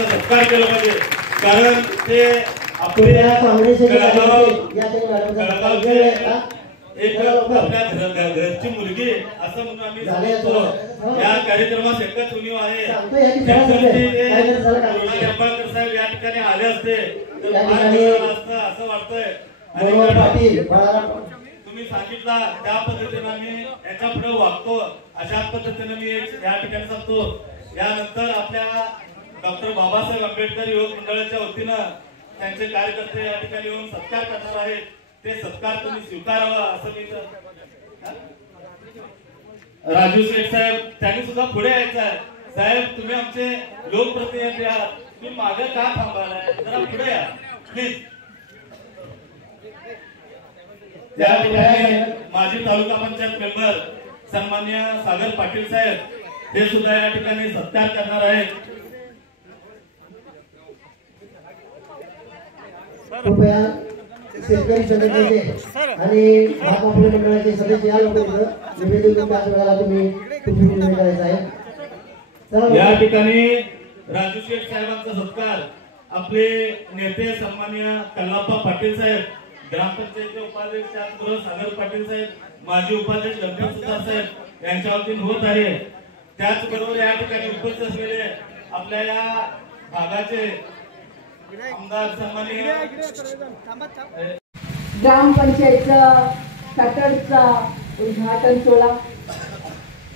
सत्कार केला पाहिजे, कारण ते आपल्या एक आपल्या घरची मुलगी असं म्हणून आम्ही समजतो. या कार्यक्रमात एकच उणीव आहे. निंबाळकर साहेब या ठिकाणी आले असते तर असतं असं वाटतंय. तुम्ही सांगितला त्या पद्धतीने आम्ही याच्या पुढे वागतो, अशा पद्धतीने मी या ठिकाणी सांगतो. यानंतर आपल्या डॉक्टर बाबासाहेब आंबेडकर युवक मंडळाच्या वतीनं त्यांचे कार्यकर्ते या ठिकाणी येऊन सत्कार करणार आहेत. ते सत्कार तुम्ही स्वीकारावा असं मी राजू शेठ साहेब त्यांनी सुद्धा पुढे यायचं आहे. साहेब तुम्ही आमचे लोकप्रतिनिधी आहात, तुम्ही मागे का थांबालाय, जरा पुढे या प्लीज. त्या ठिकाणी माजी तालुका पंचायत मेंबर सन्माननीय सागर पाटील साहेब हे सुद्धा या ठिकाणी सत्कार करणार आहेत. कृपया शेतकरी संघटनेचे आणि महापालिका मंडळाचे सदस्य या लोकांना निवेदन तुम्ही करायचं आहे. या ठिकाणी राजू शेठ साहेबांचा सत्कार आपले नेते सन्माननीय कल्लाप्पा पाटील साहेब, ग्रामपंचायतचे उपाध्यक्ष त्याचबरोबर सागर पाटील साहेब, माजी उपाध्यक्ष गणपत सुतार साहेब यांच्या वतीने होत आहे. त्याचबरोबर या ठिकाणी उपस्थित असलेले आपल्या या भागाचे आमदार सन्माननीय ग्रामपंचायतचा शटरचा उद्घाटन सोहळा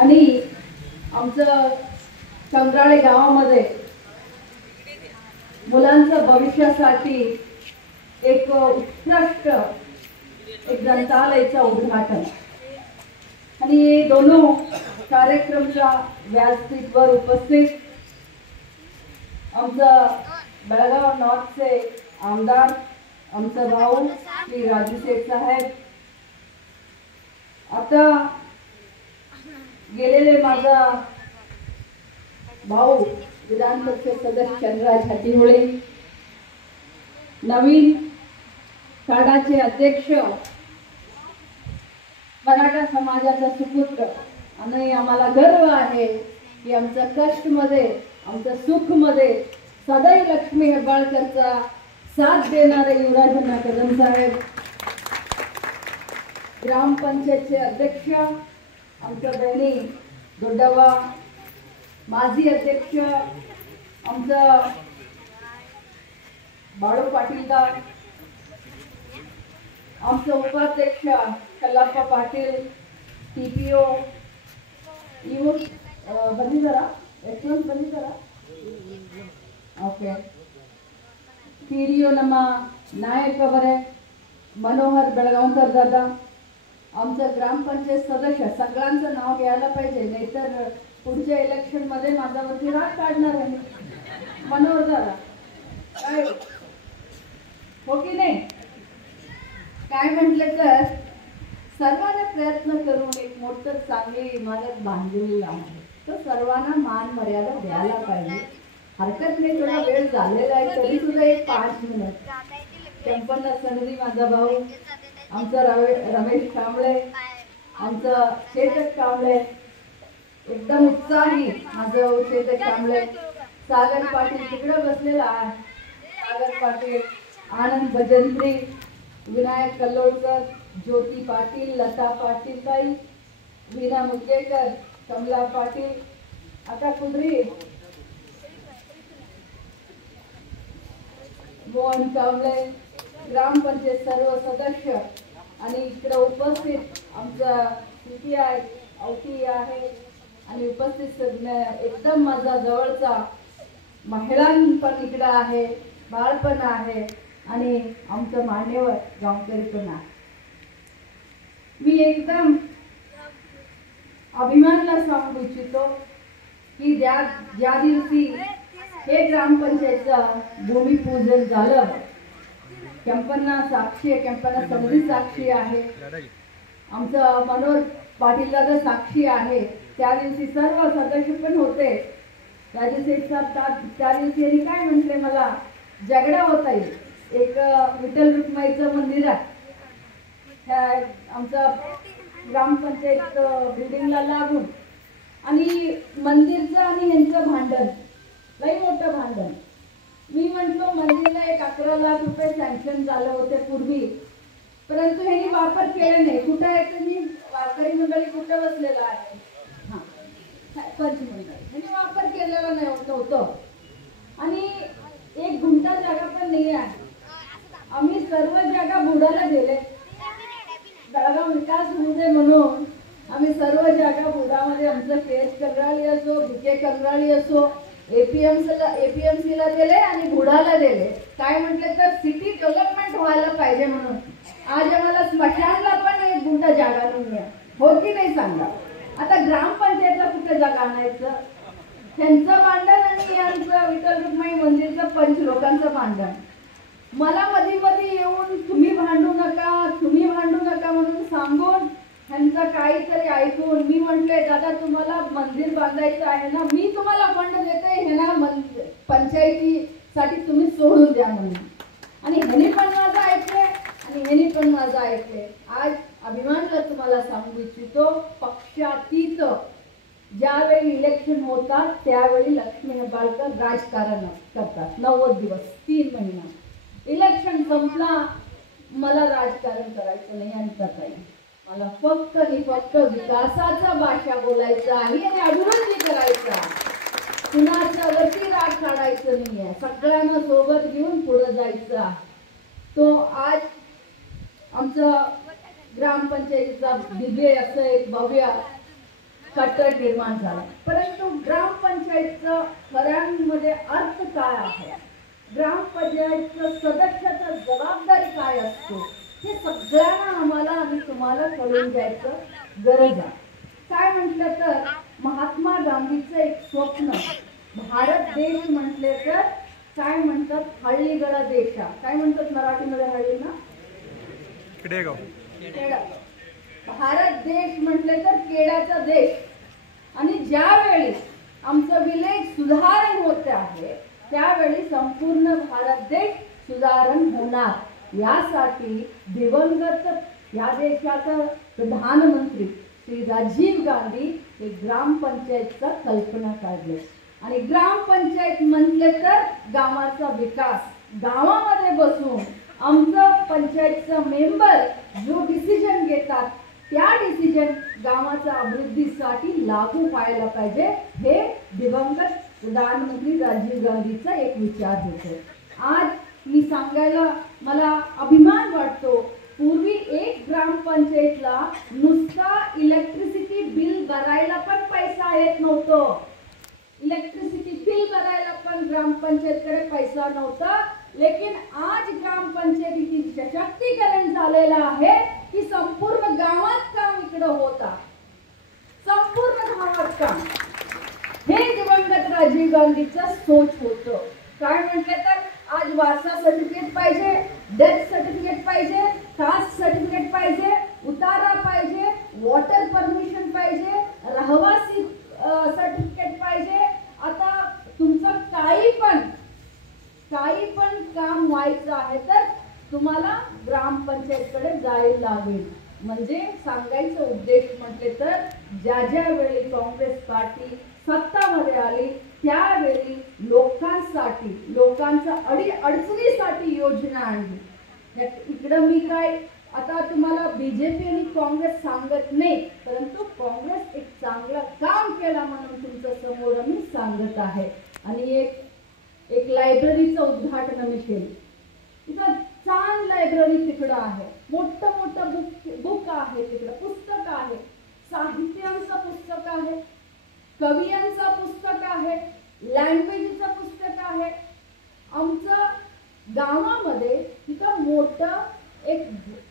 आणि आमचं संग्राळे गावामध्ये मुलांचं भविष्यासाठी एक उत्कृष्ट एक ग्रंथालयाचं उद्घाटन आणि दोनों कार्यक्रमच्या व्यासपीठावर उपस्थित आमचं बेळगाव नॉर्थचे आमदार आमचा भाऊ श्री राजू शेठ साहेब, आता गेलेले माझा भाऊ विधान परिषद सदस्य चंद्रराज हट्टीहोळे, नवीन काडाचे अध्यक्ष, मराठा समाजाचा सुपुत्र, आणि आम्हाला गर्व आहे की आमच्या कष्टमध्ये आमच्या सुखमध्ये सदैव लक्ष्मी हेब्बाळकरचा साथ देणारे युवराज कदम साहेब, ग्रामपंचायतचे अध्यक्ष आमच्या बहिणी दोड्डावा, माजी अध्यक्ष आमचं बाळू पाटीलदार, आमचे उपाध्यक्ष कल्लाप्पा पाटील, टीपीओ बंदी जरा बंदी जरा ओके, पीडीओ ನಮ್ಮ नायक ಅವರೇ, मनोहर बेळगावकर दादा, आमचं ग्रामपंचायत सदस्य, सगळ्यांचं नाव घ्यायला पाहिजे नाहीतर पुढच्या इलेक्शन मध्ये माझ्यावरती राग काढणार आहे. मनोहर दादा काय हो की नाही, काय म्हटलं तर सर्वांना प्रयत्न करून एक मोठं चांगली इमारत बांधलेली आहे, तर सर्वांना मान मर्यादा द्यायला पाहिजे. हरकत नाही, थोडा वेळ झालेला आहे तरी सुद्धा एक 5 मिनिट. चंपन्न सनदी माझा भाऊ, आमचा रमेश कांबळे, आमचा चेतक कांबळे, एकदम उत्साही माझं चेतक कांबळे, सागर पाटील तिकडे बसलेला आहे, सागर पाटील, आनंद भजंत्री, विनायक कल्लोळकर, ज्योती पाटील, लता पाटील ताई, वीणा मुद्गेकर, कमला पाटील, आता कुदरी, मोहन कांबळे, ग्रामपंचायत सर्व सदस्य आणि इकडे उपस्थित आमचा सीपीआय औटी आहे आणि उपस्थित एकदम माझा जवळचा महिलां पण इकडे आहे, बाळ पण आहे आणि आमचं मान्यवर गावकरी पण आहे. मी एकदम अभिमानाला सांगू इच्छितो की ज्या दिवशी हे ग्रामपंचायतचं भूमिपूजन झालं, कॅम्पना साक्षी आहे, कॅम्पना समिती साक्षी आहे, आमचं मनोहर पाटील दादा साक्षी आहे, त्या दिवशी सर्व सदस्य पण होते. त्या दिवशी यांनी काय म्हटले, मला झगडा होता एक विठ्ठल रुक्माईचं मंदिर आहे आमचं ग्रामपंचायत बिल्डिंगला लागून, आणि मंदिरचं आणि यांचं भांडण, लई मोठं भांडण. मी म्हटलो मंदिरला 11 लाख रुपये सँक्शन झाले होते पूर्वी, परंतु ह्यांनी वापर केला नाही. कुठं आहे तुम्ही वारकरी मंडळी कुठं बसलेला आहे, पंचमंडळ, ह्यांनी वापर केलेला नव्हतं आणि 1 गुंठा जागा पण नाही आहे. आम्ही सर्व जागा बुडाला दिले, बेळगाव विकास होऊ दे म्हणून आम्ही सर्व जागा बुडामध्ये, आमचं केस कंगराळी असो, भिके कंगराळी असो, एपीएमसीला दिले आणि बुडाला दिले. काय म्हटले तर सिटी डेव्हलपमेंट व्हायला पाहिजे म्हणून. आज आम्हाला स्मशानला पण 1 गुंठा जागा नाही आहे, हो की नाही सांगा. आता ग्रामपंचायतला कुठे जागा आणायचं, त्यांचं भांडण आणि यांचं विठ्ठल रुक्माई मंदिरचं 5 लोकांचं भांडण. मला मध्ये येऊन तुम्ही भांडू नका म्हणून सांगून ह्यांचं काहीतरी ऐकून मी म्हटले, दादा तुम्हाला मंदिर बांधायचं आहे ना, मी तुम्हाला फंड देते, ह्यांना पंचायतीसाठी तुम्ही सोडून द्या म्हणून. आणि ह्यांनी पण माझं ऐकले आणि ह्यांनी पण माझं ऐकले. आज अभिमानाला तुम्हाला सांगू इच्छितो, पक्षातीत ज्यावेळी इलेक्शन होतात त्यावेळी लक्ष्मी हेब्बाळकर राजकारण करतात. 90 दिवस 3 महिना इलेक्शन संपला, मला राजकारण करायचं नाही यांचा काही, मला फक्त विकासाचा भाषा बोलायचं आहे आणि अभिवृद्धी करायचा, कुणाच्या वरती राग काढायचं नाहीये, सगळ्यांना सोबत घेऊन पुढे जायचं. तो आज आमचं ग्रामपंचायतीचा दिव्य असं एक भव्य कट्टड निर्माण झाला. परंतु ग्रामपंचायतचं खऱ्यांमध्ये अर्थ काय आहे, ग्रामपंचायतचं सदस्याचा जबाबदारी काय असतो, हे सगळ्यांना आम्हाला आणि तुम्हाला कळून द्यायचं गरज आहे. काय म्हटलं तर महात्मा गांधीचं एक स्वप्न, भारत देश म्हटले तर काय म्हणतात, हळ्ळीगळा देश. काय म्हणतात मराठीमध्ये हळ्ळी ना, खेडेगाव. भारत देश म्हटले तर खेड्याचा देश. आणि ज्यावेळी आमचं विलेज सुधारण होते आहे त्यावेळी संपूर्ण भारत देश सुधारण होणार. यासाठी दिवंगत या देशाचा प्रधानमंत्री श्री राजीव गांधी हे ग्रामपंचायतचा कल्पना काढले. आणि ग्रामपंचायत म्हटले तर गावाचा विकास, गावामध्ये बसून आमचं पंचायतचं मेंबर जो डिसिजन घेतात त्या डिसिजन गावाच्या अभिवृद्धीसाठी लागू व्हायला पाहिजे, हे दिवंगत प्रधानमंत्री राजीव गांधीचा एक विचार होते. आज मी सांगायला मला अभिमान वाटतो, पूर्वी एक ग्रामपंचायतला नुसता इलेक्ट्रिसिटी बिल भरायला पण पैसा येत नव्हतं, इलेक्ट्रिसिटी बिल भरायला पण ग्रामपंचायतकडे पैसा नव्हता. लेकिन आज ग्रामपंचायतीची सशक्तीकरण झालेलं आहे की संपूर्ण गावात काम इकडे होता, संपूर्ण गावात काम. हे दिवंगत राजीव गांधीचं सोच होतं. काय म्हटलं तर आज वारसा सर्टिफिकेट पाहिजे, डेथ सर्टिफिकेट पाहिजे, कास्ट सर्टिफिकेट पाहिजे, उतारा पाहिजे, वॉटर परमिशन पाहिजे, रहिवासी सर्टिफिकेट पाहिजे. आता तुमचं काही पण काम व्हायचं आहे तर तुम्हाला ग्रामपंचायतकडे जायला लागेल. म्हणजे सांगायचं उद्देश म्हटले तर ज्या वेळी काँग्रेस पार्टी सत्तामध्ये आली त्यावेळी लोकांसाठी, लोकांच्या अडचणीसाठी योजना आणली. इकडं मी काय आता तुम्हाला बीजेपी आणि काँग्रेस सांगत नाही, परंतु काँग्रेस एक चांगलं काम केला म्हणून तुमच्या समोर मी सांगत आहे. आणि एक लायब्ररीचं उद्घाटन मी केलं. तिथं छान लायब्ररी तिकडं आहे, मोठं बुक आहे, तिकडं पुस्तक आहे, साहित्यांचं पुस्तक आहे, कवियांचं पुस्तक आहे, लँग्वेजचं पुस्तक आहे. आमचं गावामध्ये तिथं मोठं एक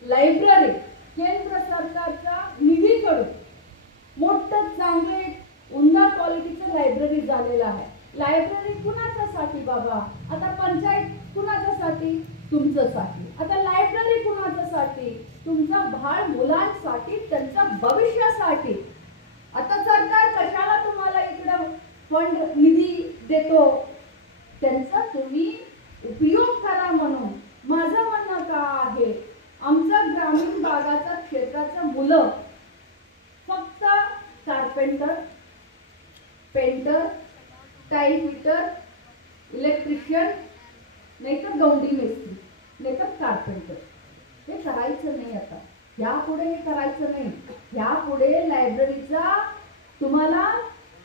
लायब्ररी केंद्र सरकारच्या निधीकडून मोठं झालेला आहे. लायब्ररी कुणाच्यासाठी बाबा? आता पंचायत कुणाच्यासाठी? तुमच्यासाठी. आता लायब्ररी कुणाच्यासाठी? तुमच्या बाळ मुलांसाठी, त्यांच्या भविष्यासाठी. आता सरकार कशाला तुम्हाला इकडं फंड निधी देतो? त्यांचा तुम्ही उपयोग करा म्हणून. माझं म्हणणं का आहे, आमच्या ग्रामीण भागाच्या क्षेत्राच्या मुलं फक्त carpenter, painter, tile fitter, electrician, नाहीतर गौंडी मिस्त्री, नाहीतर कार्पेंटर, हे करायचं नाही. आता यापुढे हे करायचं नाही. यापुढे लायब्ररीचा तुम्हाला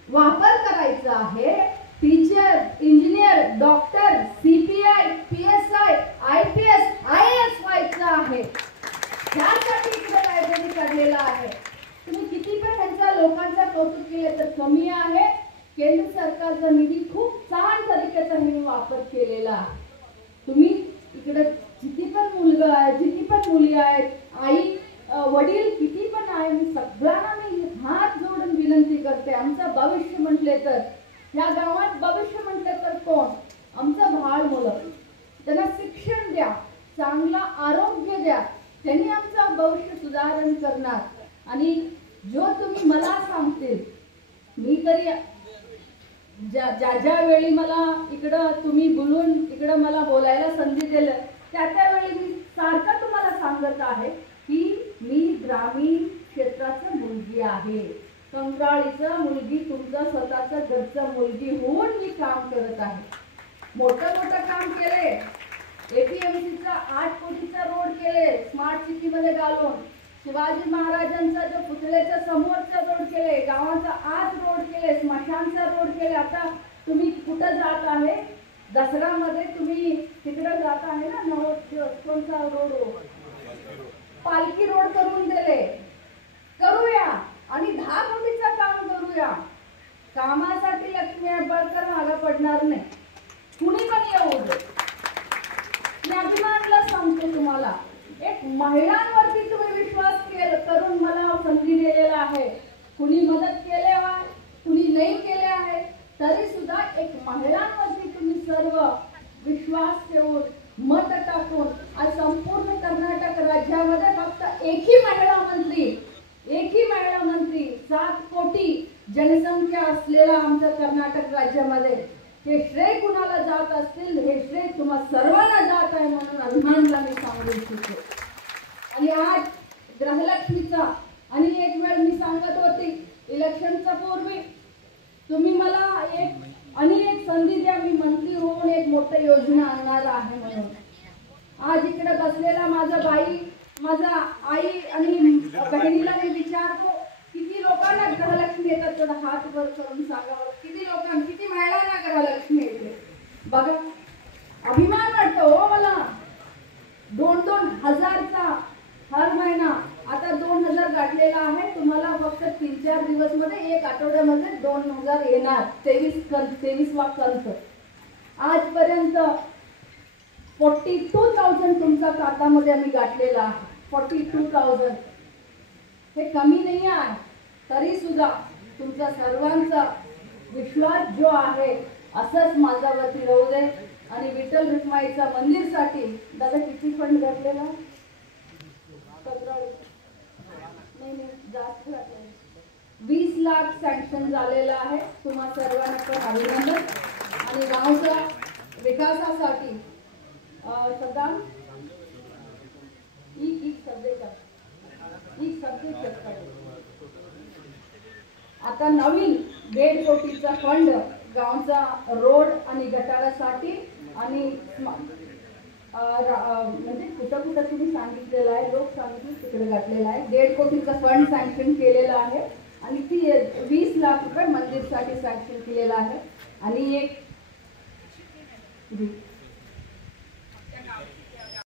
वापर करायचा आहे. Teacher, engineer, doctor, CPI, PSI, IPS, IAS व्हायचं आहे. त्यासाठी इकडे लायब्ररी काढलेला आहे. तुम्ही किती पण त्यांच्या लोकांचा कौतुक केले तर कमी आहे. केंद्र सरकारचा निधी खूप छान तरीकेचा हे वापर केलेला आहे. तुम्ही इकडे किती पण मुलगा आहे, किती पण मुली आहेत, आई वडील किती पण आहे, मी सगळ्यांना मी हात जोडून विनंती करते. आमचं भविष्य म्हटले तर, या गावात भविष्य म्हटले तर कोण? आमचं बाळ मुलं. त्यांना शिक्षण द्या, चांगलं आरोग्य द्या, त्यांनी आमचं भविष्य सुधारण करणार. आणि जो तुम्ही मला सांगतील, मी तरी ज्या वेळी मला इकडं तुम्ही बोलून इकडं मला बोलायला संधी दिलं, त्यावेळी मी सारखं तुम्हाला सांगत आहे की मी ग्रामीण क्षेत्राचं मुलगी आहे. कंत्राळीचं मुलगी, तुमचं स्वतःचं घरचं मुलगी होऊन मी काम करत आहे. मोठं काम केले. APMCचा 8 कोटीचा रोड केले, स्मार्ट सिटी मध्ये घालून. शिवाजी महाराजांचा जो पुतळ्याच्या समोरचा रोड केले, गावाचा आज रोड केले, स्मशानचा रोड केले. आता तुम्ही कुठं जात आहे? दसऱ्यामध्ये तुम्ही तिकडं जात आहे ना, कोणता रोड? पालखी रोड करून दिले. करूया आणि 10 कोटीचं काम करूया. कामासाठी लक्ष्मी हेब्बाळकर मागे पडणार नाही. कुणी पण येऊ दे. मी अभिमानाला सांगतो तुम्हाला, एक महिलांवरती तुम्ही विश्वास करून मला संधी दिलेला आहे. कुणी मदत केले आहे, कुणी नाही केले आहे, तरी सुद्धा एक महिलांवरती तुम्ही सर्व विश्वास ठेवून मत टाकून आज संपूर्ण कर्नाटक राज्यामध्ये फक्त एकही महिला मंत्री 7 कोटी जनसंख्या असलेला आमच्या कर्नाटक राज्यामध्ये. हे श्रेय कुणाला जात असतील, हे श्रेय तुम्हा सर्वांना जात आहे म्हणून अभिमानाला मी सांगू इच्छिते. आणि आज गृहलक्ष्मीचा आणि एक वेळ मी सांगत होती इलेक्शनच्या पूर्वी, तुम्ही मला एक संधी द्या, मी मंत्री होऊन एक मोठी योजना आणणार आहे म्हणून. आज इकडे बसलेला माझा आई आणि बहिणीला मी विचारतो, किती लोकांना गृहलक्ष्मी येतात? थोडा हात वर करून सांगा, किती महिलांना गृहलक्ष्मी येते? बघा, अभिमान वाटतो हो मला. 2-2 हजारचा हर महिना. आता 2000 गाठलेला आहे. तुम्हाला फक्त 3-4 दिवस मध्ये, 1 आठवड्यामध्ये 2000 येणार. 23वा कंत. आजपर्यंत 42,000 तुमच्या खात्यामध्ये आम्ही गाठलेला आहे. 42,000 हे कमी नाही आहे. तरी सुद्धा तुमचा सर्वांचा विश्वास जो आहे असंच माझ्यावरती राहू दे. आणि विठ्ठल रुक्माईच्या मंदिरसाठी दादा किती फंड घातलेला? नाही जास्त घातलेला. 20 लाख सँक्शन झालेला आहे. तुम्हा सर्वांना पण अभिनंदन. आणि गावच्या विकासासाठी सदा आता नवीन 1.5 कोटीचा फंड गावचा रोड आणि गटारासाठी आणि म्हणजे कुठं तुम्ही सांगितलेलं आहे, लोक सांगितले तिकडे घातलेला आहे. 1.5 कोटीचा फंड सँक्शन केलेला आहे आणि ती 20 लाख रुपये मंदिरसाठी सँक्शन केलेला आहे. आणि एक